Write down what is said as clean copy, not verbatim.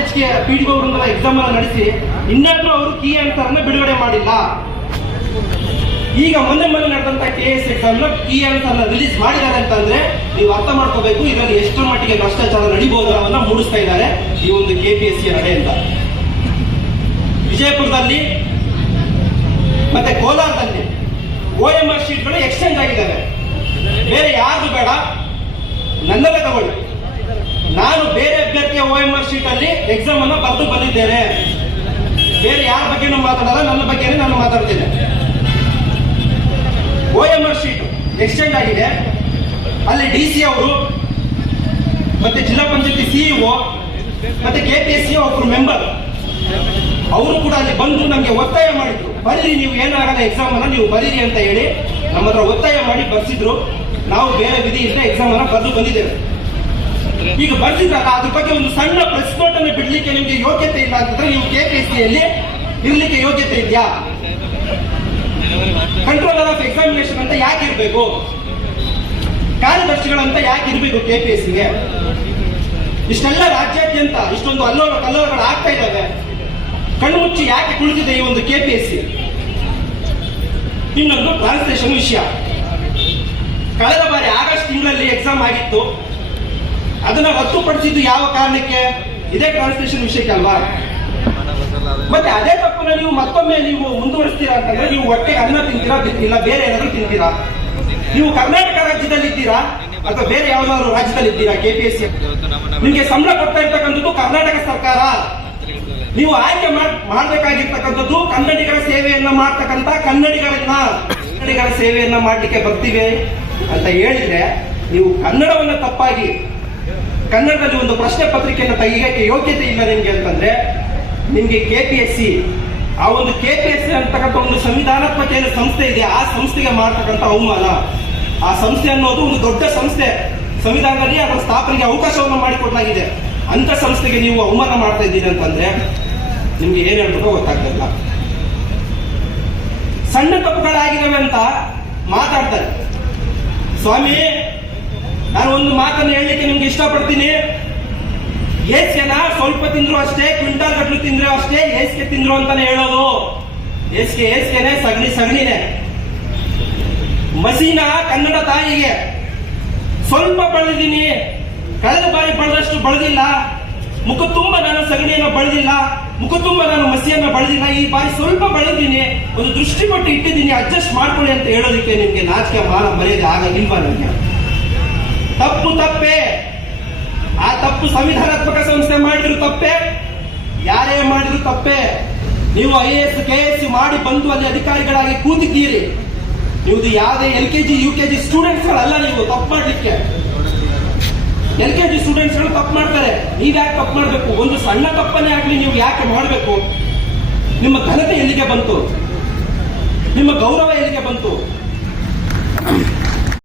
ಕಾಲೇಜ್ಗೆ PDO ಅವರನ್ನ exam ಅನ್ನ ನಡೆಸಿ ಇನ್ನಾದ್ರೂ ಅವರು ಕೀ ಆನ್ಸರ್ ಅನ್ನ ಬಿಡುಗಡೆ ಮಾಡಿಲ್ಲ. ಈಗ ಮೊನ್ನೆ ನಡೆದಂತ KS ಎಕ್ಸಾಮ್ ನ ಕೀ ಆನ್ಸರ್ ಅನ್ನ ರಿಲೀಸ್ ಮಾಡಿದ್ದಾರೆ ಅಂತಂದ್ರೆ ನೀವು ಅರ್ಥ ಮಾಡ್ಕೋಬೇಕು ಇದರಲ್ಲಿ ಎಷ್ಟರ ಮಟ್ಟಿಗೆ ಭ್ರಷ್ಟಾಚಾರ ನಡೀಬಹುದು ಅನ್ನೋದನ್ನ ಮೂಡಿಸ್ತಾ ಇದ್ದಾರೆ ಈ ಒಂದು KPSC ನಡೆಯಿಂದ. ವಿಜಯಪುರದಲ್ಲಿ ಮತ್ತೆ ಕೋಲಾರದಲ್ಲಿ OMR ಶೀಟ್ಗಳು ಎಕ್ಸ್ಚೇಂಜ್ ಆಗಿದ್ದಾವೆ. ಬೇರೆ ಯಾರ್ದು ಬೇಡ, ನನ್ನಲ್ಲೇ ತಗೊಳ್ಳಿ. ನಾನು ಬೇರೆ ಅಭ್ಯರ್ಥಿಯ OMR ಶೀಟ್ ಅಲ್ಲಿ ಎಕ್ಸಾಮ್ ಅನ್ನ ಬರೆದು ಬಂದಿದ್ದೇನೆ. ಬೇರೆ ಯಾರ ಬಗ್ಗೆನೂ ಮಾತಾಡಲ್ಲ, ನನ್ನ ಬಗ್ಗೆನೇ ನಾನು ಮಾತಾಡ್ತೇನೆ. OMR ಶೀಟ್ ಎಕ್ಸ್ಚೇಂಜ್ ಆಗಿದೆ. ಅಲ್ಲಿ DC ಅವರು ಮತ್ತೆ ಜಿಲ್ಲಾ ಪಂಚಾಯತಿ CEO ಮತ್ತೆ KPSC ಒಬ್ಬರು ಮೆಂಬರ್ ಅವರು ಕೂಡ ಅಲ್ಲಿ ಬಂದು ನಮಗೆ ಒತ್ತಾಯ ಮಾಡಿದ್ರು, ಬರೀರಿ ನೀವು ಏನಾಗಲ್ಲ ಎಕ್ಸಾಮ್ ಅನ್ನ ನೀವು ಬರೀರಿ ಅಂತ ಹೇಳಿ ನಮ್ಮ ಹತ್ರ ಒತ್ತಾಯ ಮಾಡಿ ಬರ್ಸಿದ್ರು. ನಾವು ಬೇರೆ ವಿಧಿ ಇಲ್ಲದೆ ಎಕ್ಸಾಮ್ ಅನ್ನ ಬರೆದು ಬಂದಿದ್ದೇವೆ. ಈಗ ಬರ್ಸಿದ್ರಲ್ಲ ಅದ್ರ ಬಗ್ಗೆ ಒಂದು ಸಣ್ಣ ಪ್ರೆಸ್ ನೋಟ್ ಅನ್ನು ಬಿಡ್ಲಿಕ್ಕೆ ನಿಮ್ಗೆ ಯೋಗ್ಯತೆ ಇಲ್ಲ ಅಂತಂದ್ರೆ ನೀವು KPSC ಯಲ್ಲಿ ಇರ್ಲಿಕ್ಕೆ ಯೋಗ್ಯತೆ ಇದೆಯಾ? ಕಂಟ್ರೋಲರ್ ಆಫ್ ಎಕ್ಸಾಮಿನೇಷನ್ ಅಂತ ಯಾಕೆ ಇರಬೇಕು? ಕಾರ್ಯದರ್ಶಿಗಳಂತ ಯಾಕೆ ಇರಬೇಕು KPSCಗೆ? ಇಷ್ಟೆಲ್ಲ ರಾಜ್ಯಾದ್ಯಂತ ಇಷ್ಟೊಂದು ಅಲ್ಲೋಲ ಕಲ್ಲೋಲಗಳು ಆಗ್ತಾ ಇದ್ದಾವೆ. ಕಣ್ಣುಮುಚ್ಚಿ ಯಾಕೆ ಕುಳಿತಿದೆ ಈ ಒಂದು KPSC? ಇನ್ನೊಂದು ಟ್ರಾನ್ಸ್ಲೇಷನ್ ವಿಷಯ. ಕಳೆದ ಬಾರಿ ಆಗಸ್ಟ್ ತಿಂಗಳಲ್ಲಿ ಎಕ್ಸಾಮ್ ಆಗಿತ್ತು. ಅದನ್ನ ರದ್ದುಪಡಿಸಿದ್ದು ಯಾವ ಕಾರಣಕ್ಕೆ? ಇದೇ ಟ್ರಾನ್ಸ್ಲೇಷನ್ ವಿಷಯಕ್ಕೆ ಅಲ್ವಾ? ಮತ್ತೆ ಅದೇ ತಪ್ಪನ್ನ ನೀವು ಮತ್ತೊಮ್ಮೆ ನೀವು ಮುಂದುವರಿಸ್ತೀರಾ ಅಂತಂದ್ರೆ ನೀವು ಹೊಟ್ಟೆಗೆ ಅನ್ನ ತಿಂತೀರಾ ಇಲ್ಲ ಬೇರೆ ಏನಾದ್ರು ತಿಂತೀರಾ? ನೀವು ಕರ್ನಾಟಕ ರಾಜ್ಯದಲ್ಲಿ ಇದ್ದೀರಾ ಅಥವಾ ಬೇರೆ ಯಾವ್ದಾದ್ರು ರಾಜ್ಯದಲ್ಲಿ ಇದ್ದೀರಾ? KPSC ನಿಮ್ಗೆ ಸಂಬಳ ಕೊಡ್ತಾ ಇರ್ತಕ್ಕಂಥದ್ದು ಕರ್ನಾಟಕ ಸರ್ಕಾರ. ನೀವು ಆಯ್ಕೆ ಮಾಡ್ಬೇಕಾಗಿರ್ತಕ್ಕಂಥದ್ದು ಕನ್ನಡಿಗರ ಸೇವೆಯನ್ನ ಮಾಡ್ತಕ್ಕಂಥ ಕನ್ನಡಿಗರ ಸೇವೆಯನ್ನ ಮಾಡ್ಲಿಕ್ಕೆ ಬರ್ತೀವಿ ಅಂತ ಹೇಳಿದ್ರೆ ನೀವು ಕನ್ನಡವನ್ನ ತಪ್ಪಾಗಿ ಕನ್ನಡದಲ್ಲಿ ಒಂದು ಪ್ರಶ್ನೆ ಪತ್ರಿಕೆಯನ್ನು ತೆಗೆಯಕ್ಕೆ ಯೋಗ್ಯತೆ ಇಲ್ಲ ನಿಮ್ಗೆ ಅಂತಂದ್ರೆ ನಿಮ್ಗೆ KPSC ಆ ಒಂದು KPSC ಅಂತಕ್ಕಂಥ ಒಂದು ಸಂವಿಧಾನಾತ್ಮಕ ಏನು ಸಂಸ್ಥೆ ಇದೆ ಆ ಸಂಸ್ಥೆಗೆ ಮಾಡ್ತಕ್ಕಂಥ ಅವಮಾನ. ಆ ಸಂಸ್ಥೆ ಅನ್ನೋದು ಒಂದು ದೊಡ್ಡ ಸಂಸ್ಥೆ, ಸಂವಿಧಾನದಲ್ಲಿ ಅದರ ಸ್ಥಾಪನೆಗೆ ಅವಕಾಶವನ್ನು ಮಾಡಿಕೊಡಲಾಗಿದೆ. ಅಂತ ಸಂಸ್ಥೆಗೆ ನೀವು ಅವಮಾನ ಮಾಡ್ತಾ ಇದ್ದೀರಿ ಅಂತಂದ್ರೆ ನಿಮ್ಗೆ ಏನ್ ಹೇಳ್ಬೇಕು ಗೊತ್ತಾಗ್ತಿಲ್ಲ. ಸಣ್ಣ ತಪ್ಪುಗಳಾಗಿದ್ದಾವೆ ಅಂತ ಮಾತಾಡ್ತಾರೆ. ಸ್ವಾಮಿ, ನಾನು ಒಂದು ಮಾತನ್ನು ಹೇಳಲಿಕ್ಕೆ ನಿಮ್ಗೆ ಇಷ್ಟಪಡ್ತೀನಿ. ಏಸ್ಗೆನ ಸ್ವಲ್ಪ ತಿಂದ್ರು ಅಷ್ಟೇ, ಕ್ವಿಂಟಾಲ್ ಗಟ್ಲು ತಿಂದ್ರು ಅಷ್ಟೇ, ಏಸ್ಗೆ ತಿಂದ್ರು ಅಂತಾನೆ ಹೇಳೋದು. ಏಸ್ಗೆನೆ ಸಗಣಿನೇ. ಮಸೀನ ಕನ್ನಡ ತಾಯಿಗೆ ಸ್ವಲ್ಪ ಬಳದಿನಿ, ಕಳೆದ ಬಾರಿ ಬಳದಷ್ಟು ಬಳದಿಲ್ಲ. ಮುಖ ತುಂಬ ನಾನು ಸಗಣಿಯನ್ನು ಬಳದಿಲ್ಲ, ಮುಖ ತುಂಬ ನಾನು ಮಸಿಯನ್ನ ಬಳದಿಲ್ಲ. ಈ ಬಾರಿ ಸ್ವಲ್ಪ ಬಳದಿನಿ, ಒಂದು ದೃಷ್ಟಿ ಕೊಟ್ಟು ಇಟ್ಟಿದ್ದೀನಿ, ಅಡ್ಜಸ್ಟ್ ಮಾಡ್ಕೊಳ್ಳಿ ಅಂತ ಹೇಳೋದಕ್ಕೆ ನಿಮ್ಗೆ ನಾಚಿಕೆ ಮಾನ ಮರ್ಯಾದೆ ಆಗಿಲ್ವಾ? ನಿಮ್ಗೆ ತಪ್ಪೇ. ಆ ತಪ್ಪು ಸಂವಿಧಾನಾತ್ಮಕ ಸಂಸ್ಥೆ ಮಾಡಿದ್ರು ತಪ್ಪೇ, ಯಾರೇ ಮಾಡಿದ್ರು ತಪ್ಪೇ. ನೀವು IAS KS ಮಾಡಿ ಬಂದು ಅಲ್ಲಿ ಅಧಿಕಾರಿಗಳಾಗಿ ಕೂತಿದ್ದೀರಿ. ನೀವು ಯಾವುದೇ LKG UKG ಸ್ಟೂಡೆಂಟ್ಸ್ಗಳಲ್ಲ. ನೀವು ತಪ್ಪು ಮಾಡ್ಲಿಕ್ಕೆ LKG ಸ್ಟೂಡೆಂಟ್ಸ್ಗಳು ತಪ್ಪು ಮಾಡ್ತಾರೆ. ನೀವ್ ಯಾಕೆ ತಪ್ಪು ಮಾಡ್ಬೇಕು? ಒಂದು ಸಣ್ಣ ತಪ್ಪನ್ನೇ ಆಗ್ಲಿ ನೀವು ಯಾಕೆ ಮಾಡಬೇಕು? ನಿಮ್ಮ ಘನತೆ ಎಲ್ಲಿಗೆ ಬಂತು? ನಿಮ್ಮ ಗೌರವ ಎಲ್ಲಿಗೆ ಬಂತು?